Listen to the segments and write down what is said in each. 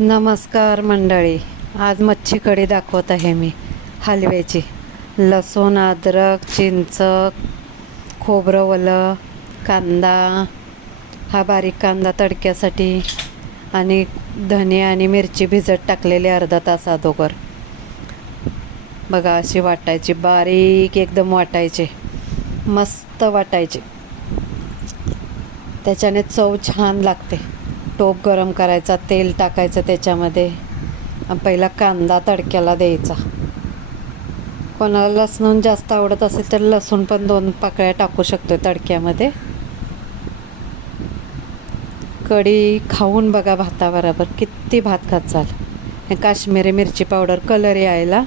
नमस्कार मंडळी, आज मच्छी कढी दाखवत आहे मी हलव्याची. लसूण, अद्रक, चिंच, खोबरं ओलं, कांदा, हा बारीक कांदा तडक्यासाठी, आणि धने आणि मिरची भिजत टाकलेली अर्धा तास अगोदर. बघा, अशी वाटायची, बारीक एकदम वाटायचे, मस्त वाटायचे. त्याच्याने चव छान लागते. टोप गरम करायचा, तेल टाकायचं त्याच्यामध्ये, आणि पहिला कांदा तडक्याला द्यायचा. कोणाला लसूण जास्त आवडत असेल तर लसूण पण 2 पाकळ्या टाकू शकतो तडक्यामध्ये. कढी खाऊन बघा भाताबरोबर, किती भात खात चाल. हे काश्मीरी मिरची पावडर कलर यायला,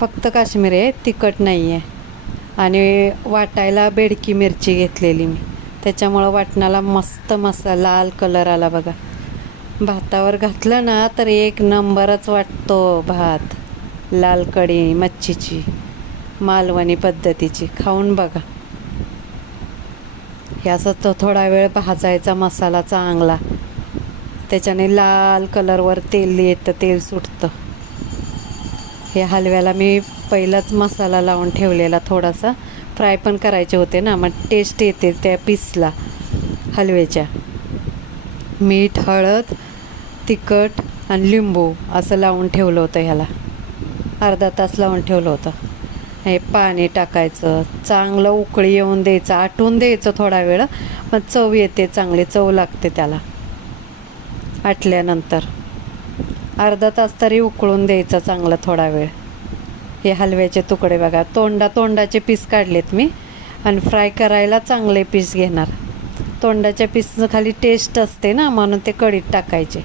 फक्त काश्मीरी आहे, तिखट नाही आहे. आणि वाटायला बेडकी मिरची घेतलेली मी, त्याच्यामुळं वाटणाला मस्त लाल कलर आला बघा. भातावर घातलं ना तर एक नंबरच वाटतो भात. लाल कढी मच्छीची, मालवणी पद्धतीची, खाऊन बघा. हे असं तो थोडा वेळ भाजायचा मसाला चांगला, त्याच्याने लाल कलरवर तेल येतं, तेल सुटतं. हे हलव्याला मी पहिलाच मसाला लावून ठेवलेला, थोडासा फ्राय पण करायचे होते ना, मग टेस्ट येते त्या पीसला हलव्याच्या. मीठ, हळद, तिखट आणि लिंबू असं लावून ठेवलं होतं. ह्याला अर्धा तास लावून ठेवलं होतं. हे पाणी टाकायचं, चांगलं उकळी येऊन द्यायचं, आटून द्यायचं थोडा वेळ, मग चव येते, चांगली चव लागते त्याला. आटल्यानंतर अर्धा तास तरी उकळून द्यायचं चांगलं थोडा वेळ. हे हलव्याचे तुकडे बघा, तोंडाचे पीस काढलेत मी, आणि फ्राय करायला चांगले पीस घेणार. तोंडाच्या पीसचं खाली टेस्ट असते ना, म्हणून ते कढीत टाकायचे.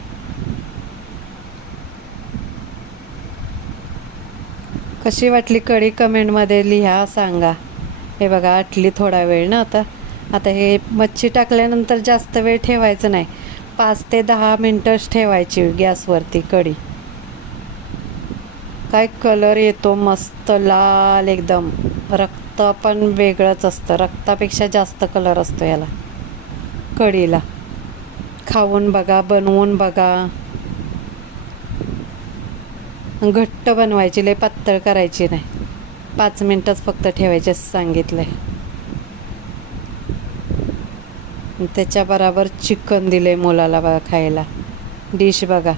कशी वाटली कढी कमेंटमध्ये लिहा, सांगा. हे बघा, आटली थोडा वेळ ना. आता हे मच्छी टाकल्यानंतर जास्त वेळ ठेवायचं नाही, 5 ते 10 मिनटंच ठेवायची गॅसवरती कढी. काय कलर येतो मस्त लाल एकदम. रक्त पण वेगळंच असतं, रक्तापेक्षा जास्त कलर असतो याला कढीला. खाऊन बघा, बनवून बघा. घट्ट बनवायची, लय पातळ करायची नाही, 5 मिनटंच फक्त ठेवायचे सांगितलंय. त्याच्याबरोबर चिकन दिले मुलाला बघा खायला. डिश बघा.